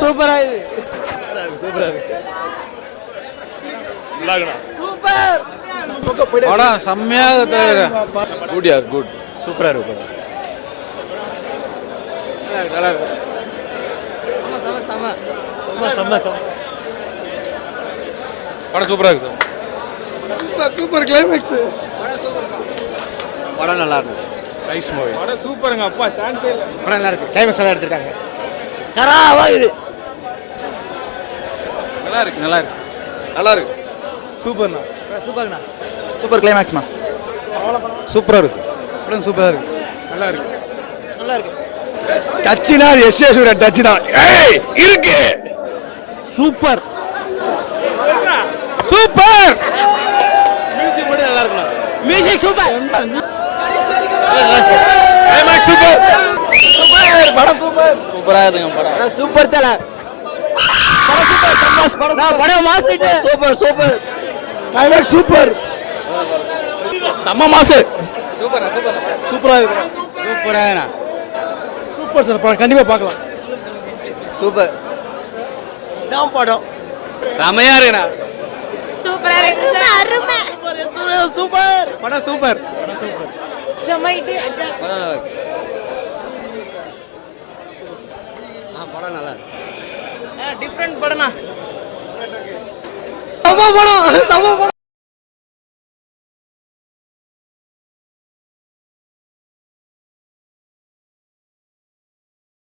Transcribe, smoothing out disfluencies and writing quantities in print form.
சூப்பரா இருக்கு சூப்பர் படம் செம்மையாக குட்யா குட் சூப்பரா இருக்கு நல்லா இருக்கு படம் சூப்பரா இருக்கு சூப்பர் கிளைமேக்ஸ் படம் நல்லா இருக்கு நைஸ் மூவி படம் சூப்பருங்க அப்பா சான்ஸே இல்லை. படம் நல்லா இருக்கு கிளைமேக்ஸ் நல்லா எடுத்திருக்காங்க கராவா இது நல்லா இருக்கு நல்லா இருக்கு சூப்பர்ண்ணா சூப்பர்ண்ணா சூப்பர் கிளைமேக்ஸ்ண்ணா சூப்பரா இருக்கு படம் சூப்பரா இருக்கு நல்லா இருக்கு டச்சுனா எஸ் ஏ சூர்யா டச் தான் ஏய் இருக்கு சூப்பர் மியூசிக் மட்டும் நல்லா இருக்கணும். மியூசிக் சூப்பர் கிளைமேக்ஸ் சூப்பர் படம் சூப்பரா இருக்குங்க படம் சூப்பர் தல படம் மாஸ் சூப்பர் கிளைமேக்ஸ் சூப்பர் செம்ம மாசு சூப்பரா இருக்கு சூப்பரா சூப்பர் சார் படம் கண்டிப்பா பார்க்கலாம் சூப்பர் தான் படம் செமையா இருக்குண்ணா சூப்பரா இருக்கு அருமை சூப்பர் படம் சூப்பர் செமைட்டு படம் நல்லா டிஃபரண்ட் படம்னா தம்ம படம்